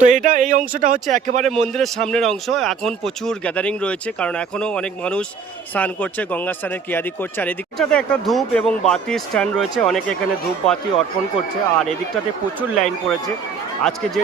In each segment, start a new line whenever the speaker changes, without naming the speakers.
তো এটা এই অংশটা হচ্ছে একেবারে মন্দিরের সামনের অংশ। এখন প্রচুর গ্যাদারিং রয়েছে, কারণ এখনও অনেক মানুষ স্নান করছে, গঙ্গা স্নানের কিয়াদি করছে। আর এদিকটাতে একটা ধূপ এবং বাতির স্ট্যান্ড রয়েছে, অনেকে এখানে ধূপ, বাতি অর্পণ করছে। আর এদিকটাতে প্রচুর লাইন পড়েছে। আজকে যে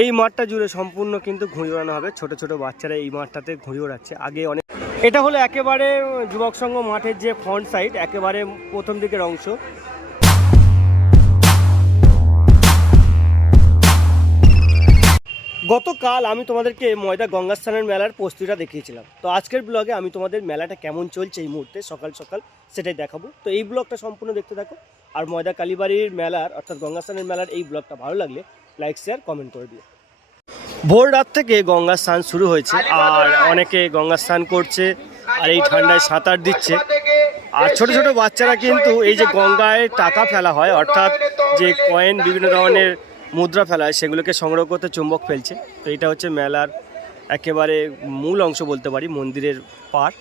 এই মাঠটা জুড়ে সম্পূর্ণ কিন্তু ঘুড়ি ওড়ানো হবে। ছোট ছোট বাচ্চারা এই মাঠটাতে ঘুড়ি ওড়াচ্ছে। আগে অনেক এটা হলো একেবারে যুবক সংঘ মাঠের যে ফ্রন্ট সাইড একেবারে প্রথম দিকের অংশ। গতকাল আমি তোমাদেরকে ময়দা গঙ্গাস্থানের মেলার প্রস্তুতিটা দেখিয়েছিলাম। তো আজকের ব্লগে আমি তোমাদের মেলাটা কেমন চলছে এই মুহূর্তে, সকাল সকাল সেটাই দেখাবো। তো এই ব্লগটা সম্পূর্ণ দেখতে থাকো। আর ময়দা কালীবাড়ির মেলার, অর্থাৎ গঙ্গাস্থানের মেলার এই ব্লগটা ভালো লাগলে লাইক শেয়ার কমেন্ট করে দিও। ভোর রাত থেকে গঙ্গা স্নান শুরু হয়েছে। আর অনেকে গঙ্গা স্নান করছে, আর এই ঠান্ডায় সাঁতার দিচ্ছে। আর ছোট ছোট বাচ্চারা কিন্তু এই যে গঙ্গায় টাকা ফেলা হয়, অর্থাৎ যে কয়েন বিভিন্ন ধরনের মুদ্রা ফেলা হয় সেগুলোকে সংগ্রহ করতে চুম্বক ফেলছে। তো এটা হচ্ছে মেলার একেবারে মূল অংশ বলতে পারি, মন্দিরের পার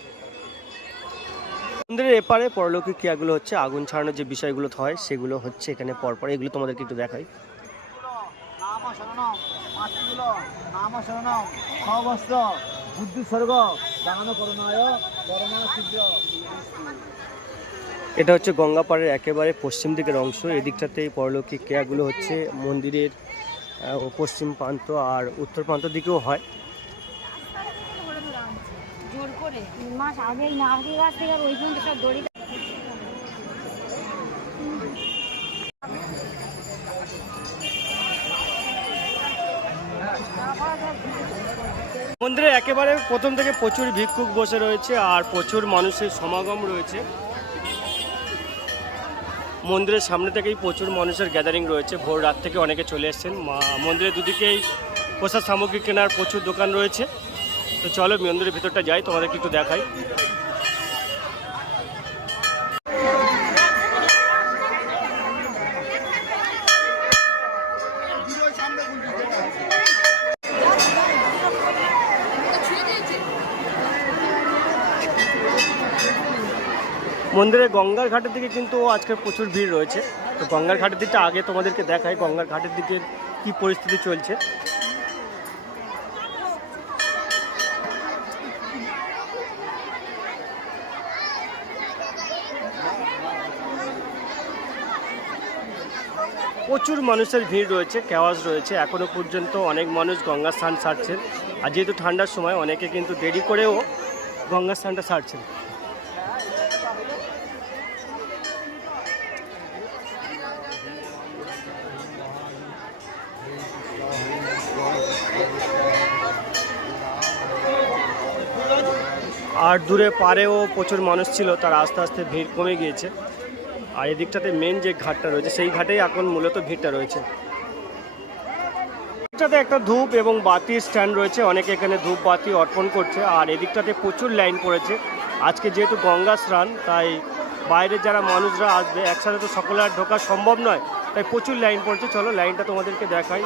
মন্দিরের এপারে পরলৌকিক ক্রিয়াগুলো হচ্ছে, আগুন ছাড়ানোর যে বিষয়গুলো হয়, সেগুলো হচ্ছে এখানে পরপর। এগুলো তোমাদেরকে একটু দেখাই।
বুদ্ধি স্বর্গ দান করুণা সিদ্ধ
এটা হচ্ছে গঙ্গাপাড়ের একেবারে পশ্চিম দিকের অংশ। এদিকটাতে পরলৌকিক ক্রিয়াগুলো হচ্ছে। মন্দিরের পশ্চিম প্রান্ত আর উত্তর প্রান্ত দিকেও হয়। মন্দিরে একেবারে প্রথম থেকে প্রচুর ভিক্ষুক বসে রয়েছে আর প্রচুর মানুষের সমাগম রয়েছে। মন্দিরের সামনে থেকেই প্রচুর মানুষের গ্যাদারিং রয়েছে। ভোর রাত থেকে অনেকে চলে এসছেন। মন্দিরের দুদিকেই প্রসাদ সামগ্রী কেনার প্রচুর দোকান রয়েছে। তো চলো মন্দিরের ভিতরটা যাই, তোমাদেরকে একটু দেখাই। মন্দিরের গঙ্গার ঘাটের দিকে কিন্তু আজকে প্রচুর ভিড় রয়েছে। তো গঙ্গার ঘাটের দিকটা আগে তোমাদেরকে দেখাই, গঙ্গার ঘাটের দিকে কি পরিস্থিতি চলছে। প্রচুর মানুষের ভিড় রয়েছে কেওয়াজ রয়েছে। এখনও পর্যন্ত অনেক মানুষ গঙ্গা স্নান সারছেন আর যেহেতু ঠান্ডার সময়, অনেকে কিন্তু দেরি করেও গঙ্গা স্নানটা সারছেন আর দূরে পারেও প্রচুর মানুষ ছিল, তার আস্তে আস্তে ভিড় কমে গিয়েছে। আর এদিকটাতে মেন যে ঘাটটা রয়েছে, সেই ঘাটেই এখন মূলত ভিড়টা রয়েছে। এদিকটাতে একটা ধূপ এবং বাতির স্ট্যান্ড রয়েছে, অনেকে এখানে ধূপ, বাতি অর্পণ করছে। আর এদিকটাতে প্রচুর লাইন পড়েছে। আজকে যেহেতু গঙ্গা স্নান, তাই বাইরের যারা মানুষরা আসবে, একসাথে তো সকলে আর ঢোকা সম্ভব নয়, তাই প্রচুর লাইন পড়ছে। চলো লাইনটা তোমাদেরকে দেখাই।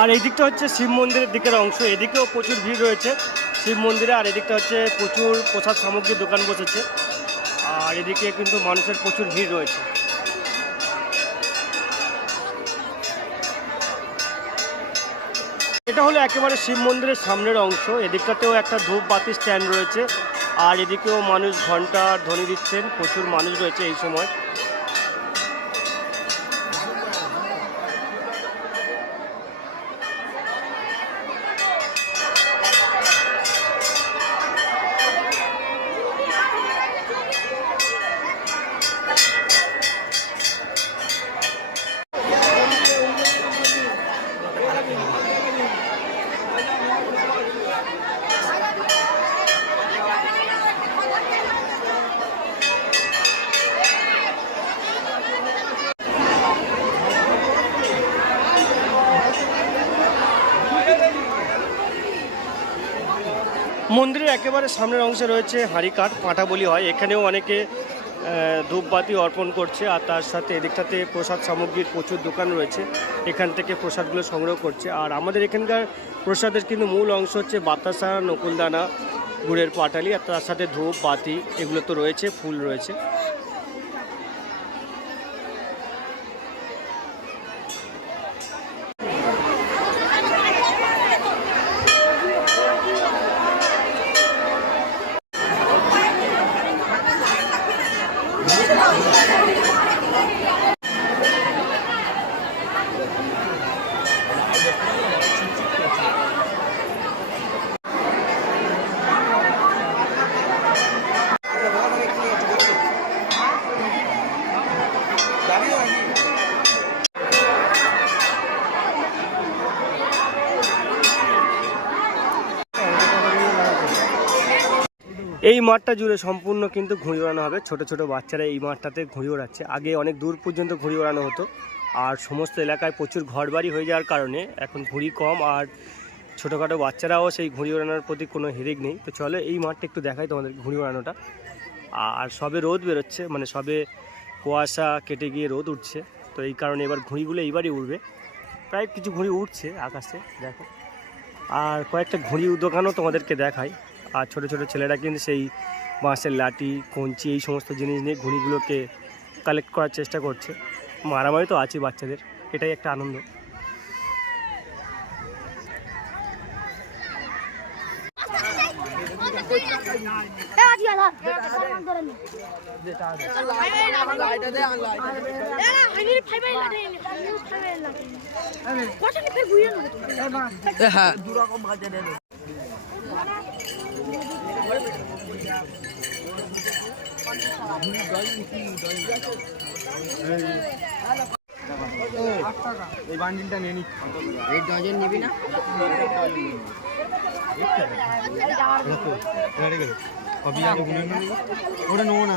আর এই দিকটা হচ্ছে শিব মন্দিরের দিকের অংশ। এদিকেও প্রচুর ভিড় রয়েছে শিব মন্দিরে, আর এদিকটা হচ্ছে প্রচুর প্রসাদ সামগ্রীর দোকান বসেছে। আর এদিকে কিন্তু মানুষের প্রচুর ভিড় রয়েছে। এটা হলো একেবারে শিব মন্দিরের সামনের অংশ। এদিকটাতেও একটা ধূপ বাতি স্ট্যান্ড রয়েছে। আর এদিকেও মানুষ ঘণ্টা ধ্বনি দিচ্ছেন। প্রচুর মানুষ রয়েছে এই সময়। মন্দিরের একেবারে সামনের অংশে রয়েছে হাঁড়ি কাঠ পাঁঠা বলি হয়। এখানেও অনেকে ধূপবাতি অর্পণ করছে আর তার সাথে এদিকটাতে প্রসাদ সামগ্রীর প্রচুর দোকান রয়েছে। এখান থেকে প্রসাদগুলো সংগ্রহ করছে। আর আমাদের এখানকার প্রসাদের কিন্তু মূল অংশ হচ্ছে বাতাসা, নকুলদানা, গুড়ের পাটালি আর তার সাথে ধূপ বাতি এগুলো তো রয়েছে, ফুল রয়েছে। এই মাঠটা জুড়ে সম্পূর্ণ কিন্তু ঘুড়ি ওড়ানো হবে। ছোট ছোট বাচ্চারা এই মাঠটাতে ঘুড়ি ওড়াচ্ছে। আগে অনেক দূর পর্যন্ত ঘুড়ি ওড়ানো হতো। আর সমস্ত এলাকায় প্রচুর ঘরবাড়ি হয়ে যাওয়ার কারণে এখন ঘুড়ি কম। আর ছোটোখাটো বাচ্চারাও সেই ঘুড়ি ওড়ানোর প্রতি কোনো হিরিক নেই। তো চলো এই মাঠটা একটু দেখাই তোমাদের ঘুড়ি ওড়ানোটা। আর সবে রোদ বেরোচ্ছে মানে সবে কুয়াশা কেটে গিয়ে রোদ উঠছে। তো এই কারণে এবার ঘুড়িগুলো এইবারই উঠবে প্রায় কিছু ঘুড়ি উঠছে আকাশে, দেখো। আর কয়েকটা ঘুড়ি দোকানও তোমাদেরকে দেখাই। আর ছোট ছোট ছেলেরা কিন্তু সেই বাঁশের লাঠি, কঞ্চি এই সমস্ত জিনিস নিয়ে ঘুড়িগুলোকে কালেক্ট করার চেষ্টা করছে। মারামারি তো আছে বাচ্চাদের, এটাই একটা আনন্দ।
এই বান্ডিলটা নিয়ে নিচ্ছি
এই ডজন নিবি না।
ওটা নেব না।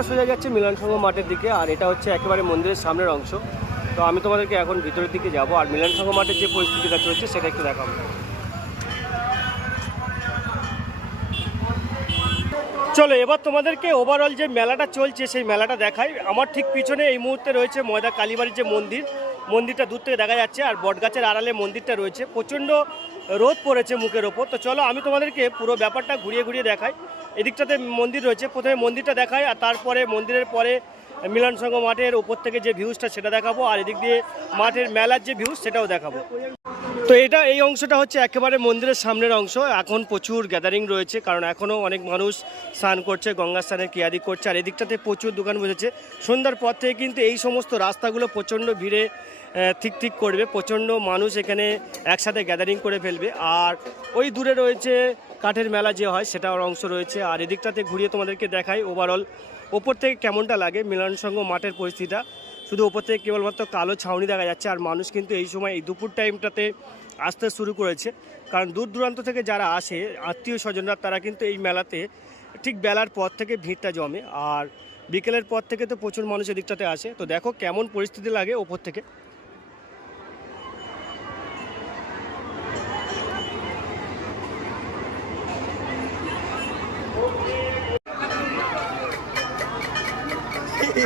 রাস্তাটা সোজা যাচ্ছে মিলন সংঘ মাঠের দিকে, আর এটা হচ্ছে একেবারে মন্দিরের সামনের অংশ। তো আমি তোমাদেরকে এখন ভিতরের দিকে যাব, আর মিলন সংঘ মাঠের যে পরিস্থিতিটা চলছে সেটা একটু দেখাবো। চলো, এবার তোমাদেরকে ওভারঅল যে মেলাটা চলছে, সেই মেলাটা দেখাই। আমার ঠিক পিছনে এই মুহূর্তে রয়েছে ময়দা কালীবাড়ির যে মন্দির, মন্দিরটা দূর থেকে দেখা যাচ্ছে, আর বটগাছের আড়ালে মন্দিরটা রয়েছে। প্রচণ্ড রোদ পড়েছে মুখের ওপর। তো চলো, আমি তোমাদেরকে পুরো ব্যাপারটা ঘুরিয়ে ঘুরিয়ে দেখাই। এদিকটাতে মন্দির রয়েছে। প্রথমে মন্দিরটা দেখায় আর তারপরে মন্দিরের পরে মিলন সংঘ মাঠের ওপর থেকে যে ভিউজটা সেটা দেখাবো আর এদিক দিয়ে মাঠের মেলার যে ভিউজ সেটাও দেখাবো। তো এটা এই অংশটা হচ্ছে একেবারে মন্দিরের সামনের অংশ। এখন প্রচুর গ্যাদারিং রয়েছে কারণ এখনও অনেক মানুষ স্নান করছে, গঙ্গা স্নানের কিয়াদি করছে আর এদিকটাতে প্রচুর দোকান বসেছে। সন্ধ্যার পর থেকে কিন্তু এই সমস্ত রাস্তাগুলো প্রচণ্ড ভিড়ে ঠিক ঠিক করবে। প্রচণ্ড মানুষ এখানে একসাথে গ্যাদারিং করে ফেলবে। আর ওই দূরে রয়েছে কাঠের মেলা যে হয় সেটার অংশ রয়েছে। আর এদিকটাতে ঘুরিয়ে তোমাদেরকে দেখাই ওভারঅল ওপর থেকে কেমনটা লাগে মিলন সংঘ মাঠের পরিস্থিতিটা। শুধু ওপর থেকে কেবলমাত্র কালো ছাউনি দেখা যাচ্ছে, আর মানুষ কিন্তু এই সময়, এই দুপুর টাইমটাতে আসতে শুরু করেছে। কারণ দূর দূরান্ত থেকে যারা আসে, আত্মীয় স্বজনরা, তারা কিন্তু এই মেলাতে ঠিক বেলার পর থেকে ভিড়টা জমে। আর বিকেলের পর থেকে তো প্রচুর মানুষ এদিকটাতে আসে। তো দেখো কেমন পরিস্থিতি লাগে ওপর থেকে।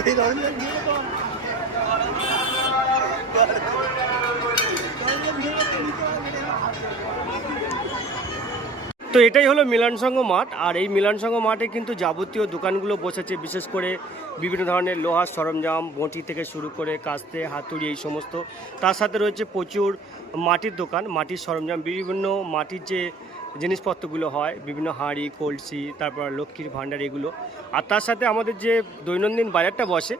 তো এটাই হলো মিলন মাঠ, আর এই মিলন মাঠে কিন্তু যাবতীয় দোকানগুলো বসেছে, বিশেষ করে বিভিন্ন ধরনের লোহার সরঞ্জাম, বঁটি থেকে শুরু করে কাস্তে, হাতুড়ি, এই সমস্ত। তার সাথে রয়েছে প্রচুর মাটির দোকান, মাটির সরঞ্জাম, বিভিন্ন মাটির যে জিনিসপত্রগুলো হয়, বিভিন্ন হাঁড়ি, কলসি, তারপর লক্ষ্মীর ভাণ্ডার এগুলো। আর তার সাথে আমাদের যে দৈনন্দিন বাজারটা বসে,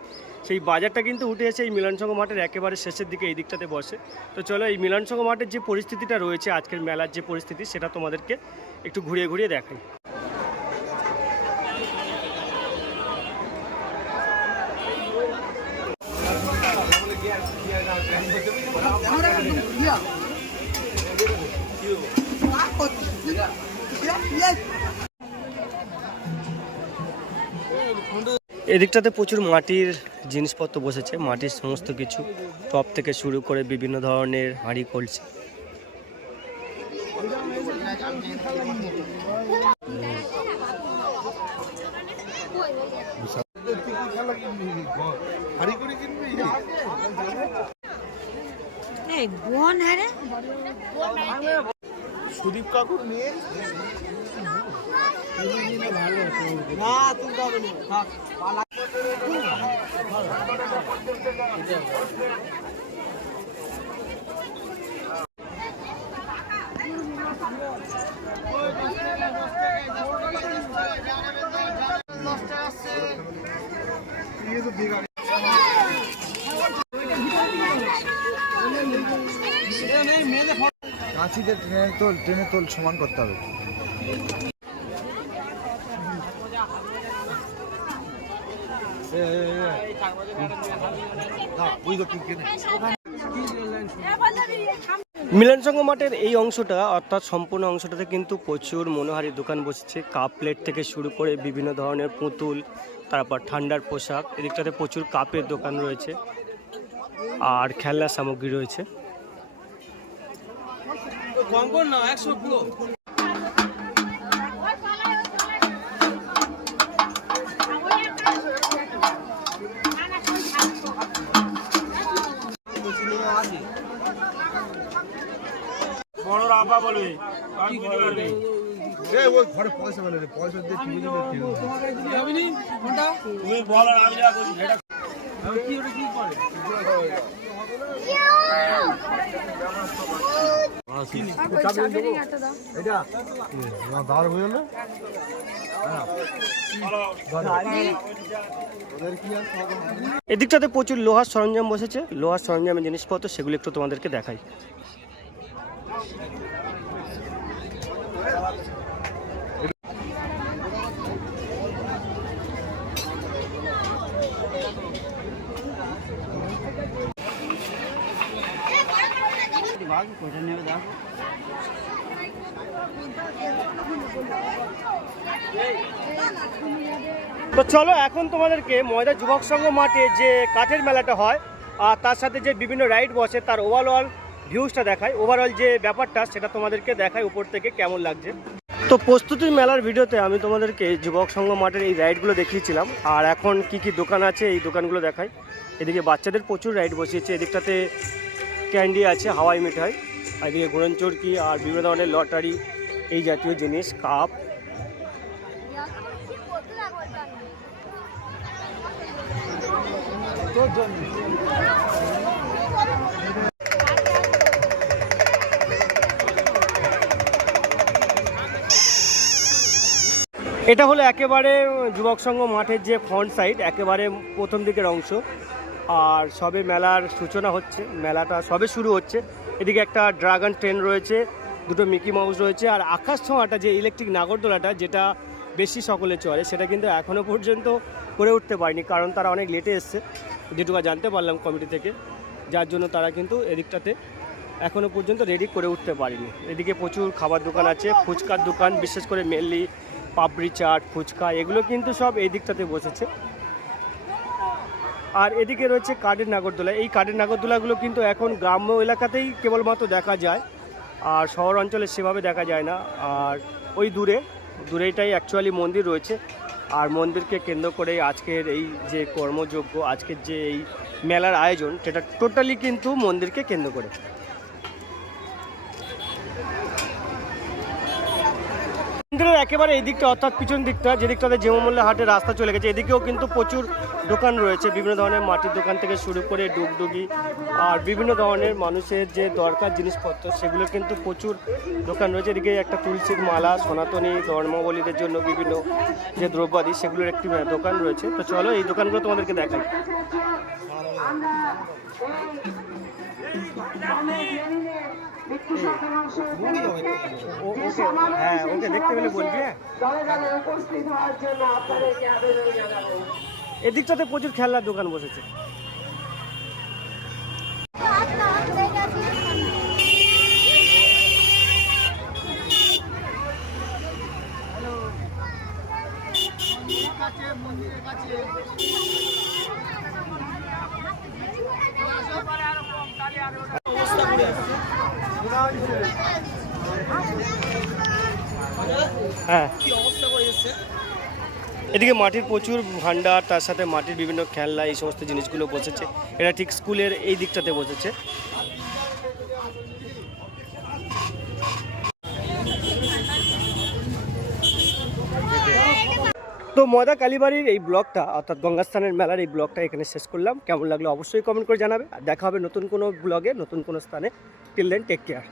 সেই বাজারটা কিন্তু উঠে এসে এই মিলনসঙ্গ মাঠের একেবারে শেষের দিকে এই দিকটাতে বসে। তো চলো, এই মিলনসঙ্গ মাঠের যে পরিস্থিতিটা রয়েছে আজকের মেলার যে পরিস্থিতি, সেটা তোমাদেরকে একটু ঘুরিয়ে ঘুরিয়ে দেখাই। এদিকটাতে প্রচুর মাটির জিনিসপত্র বসেছে, মাটির সমস্ত কিছু। টপ থেকে শুরু করে বিভিন্ন ধরনের হাঁড়ি
রে।
সুদীপ কাকুর নিয়ে না। তুলতে। কাঁচিতে ট্রেনে তোল ট্রেনে তোল, সমান করতে হবে।
মিলন সংঘ মাঠের এই অংশটা, অর্থাৎ সম্পূর্ণ অংশটাতে কিন্তু প্রচুর মনোহারি দোকান বসেছে। কাপ প্লেট থেকে শুরু করে বিভিন্ন ধরনের পুতুল তারপর ঠান্ডার পোশাক, এদিকটাতে প্রচুর কাপের দোকান রয়েছে। আর খেলনার সামগ্রী রয়েছে।
ঘরে পয়সা পেলে রে পয়সা দিয়ে টিভি দিলে এটা দাঁড় হয়ে গেল ওদের কি আছে
এদিকটাতে প্রচুর লোহার সরঞ্জাম বসেছে। লোহার সরঞ্জামের জিনিসপত্র সেগুলো একটু তোমাদেরকে দেখাই। তো চলো, এখন তোমাদেরকে ময়দা যুবক সংঘ মাঠে যে কাঠের মেলাটা হয়, আর তার সাথে যে বিভিন্ন রাইড বসে, তার ওভারঅল ভিউজটা দেখায় ওভারঅল যে ব্যাপারটা, সেটা তোমাদেরকে দেখায় উপর থেকে কেমন লাগছে। তো প্রস্তুতির মেলার ভিডিওতে আমি তোমাদেরকে যুবক সংঘ মাঠের এই রাইডগুলো দেখিয়েছিলাম, আর এখন কি কি দোকান আছে, এই দোকানগুলো দেখাই। এদিকে বাচ্চাদের প্রচুর রাইড বসিয়েছে, এদিকটাতে ক্যান্ডি আছে, হাওয়াই মিঠাই, আর এদিকে গোড়ন চরকি আর বিভিন্ন ধরনের লটারি, এই জাতীয় জিনিস, কাপ। এটা হলো একেবারে যুবক সংঘ মাঠের যে ফ্রন্ট সাইড একেবারে প্রথম দিকের অংশ। আর সবে মেলার সূচনা হচ্ছে, মেলাটা সবে শুরু হচ্ছে। এদিকে একটা ড্রাগন ট্রেন রয়েছে, দুটো মিকি মাউস রয়েছে, আর আকাশ ছোঁয়াটা যে ইলেকট্রিক নাগরদোলাটা, যেটা বেশি সকলে চলে সেটা কিন্তু এখনও পর্যন্ত করে উঠতে পারেনি, কারণ তারা অনেক লেটে এসছে। যেটুকু জানতে পারলাম কমিটি থেকে, যার জন্য তারা কিন্তু এদিকটাতে এখনও পর্যন্ত রেডি করে উঠতে পারেনি। এদিকে প্রচুর খাবার দোকান আছে, ফুচকার দোকান, বিশেষ করে মেনলি পাপড়ি চাট, ফুচকা, এগুলো কিন্তু সব এই দিকটাতে বসেছে। আর এদিকে রয়েছে কাঠের নাগরদোলা। এই কাঠের নাগরদোলাগুলো কিন্তু এখন গ্রাম্য এলাকাতেই কেবলমাত্র দেখা যায়, আর শহর অঞ্চলে সেভাবে দেখা যায় না। আর ওই দূরে, দূরেটাই অ্যাকচুয়ালি মন্দির রয়েছে। আর মন্দিরকে কেন্দ্র করে আজকের এই যে কর্মযোগ্য আজকের যে এই মেলার আয়োজন, সেটা টোটালি কিন্তু মন্দিরকে কেন্দ্র করে। মন্দিরের একেবারে এই দিকটা, অর্থাৎ পিছন দিকটা, যে দিকটাতে জেমমূল্য হাটের রাস্তা চলে গেছে, এদিকেও কিন্তু প্রচুর দোকান রয়েছে, বিভিন্ন ধরনের মাটির দোকান থেকে শুরু করে ডুগডুগি আর বিভিন্ন ধরনের মানুষের যে দরকার জিনিসপত্র, সেগুলো কিন্তু প্রচুর দোকান রয়েছে। এদিকে একটা তুলসীর মালা, সনাতনী ধর্মাবলীদের জন্য বিভিন্ন যে দ্রব্যাদি, সেগুলোর একটি দোকান রয়েছে। তো চলো এই দোকানগুলো তোমাদেরকে দেখাই। ওকে হ্যাঁ ওকে দেখতে পেলে বলবি হ্যাঁ। এদিকটাতে প্রচুর খেলনার দোকান বসেছে। হ্যাঁ। এদিকে মাটির প্রচুর ভান্ডার তার সাথে মাটির বিভিন্ন খেলনা, এই সমস্ত জিনিসগুলো বসেছে। এটা ঠিক স্কুলের এই দিকটাতে বসেছে। তো ময়দা কালীবাড়ির এই ব্লগটা, অর্থাৎ গঙ্গাস্থানের মেলার এই ব্লগটা এখানে শেষ করলাম। কেমন লাগল অবশ্যই কমেন্ট করে জানাবে। আর দেখা হবে নতুন কোনো ব্লগে, নতুন কোনো স্থানে। Till then take care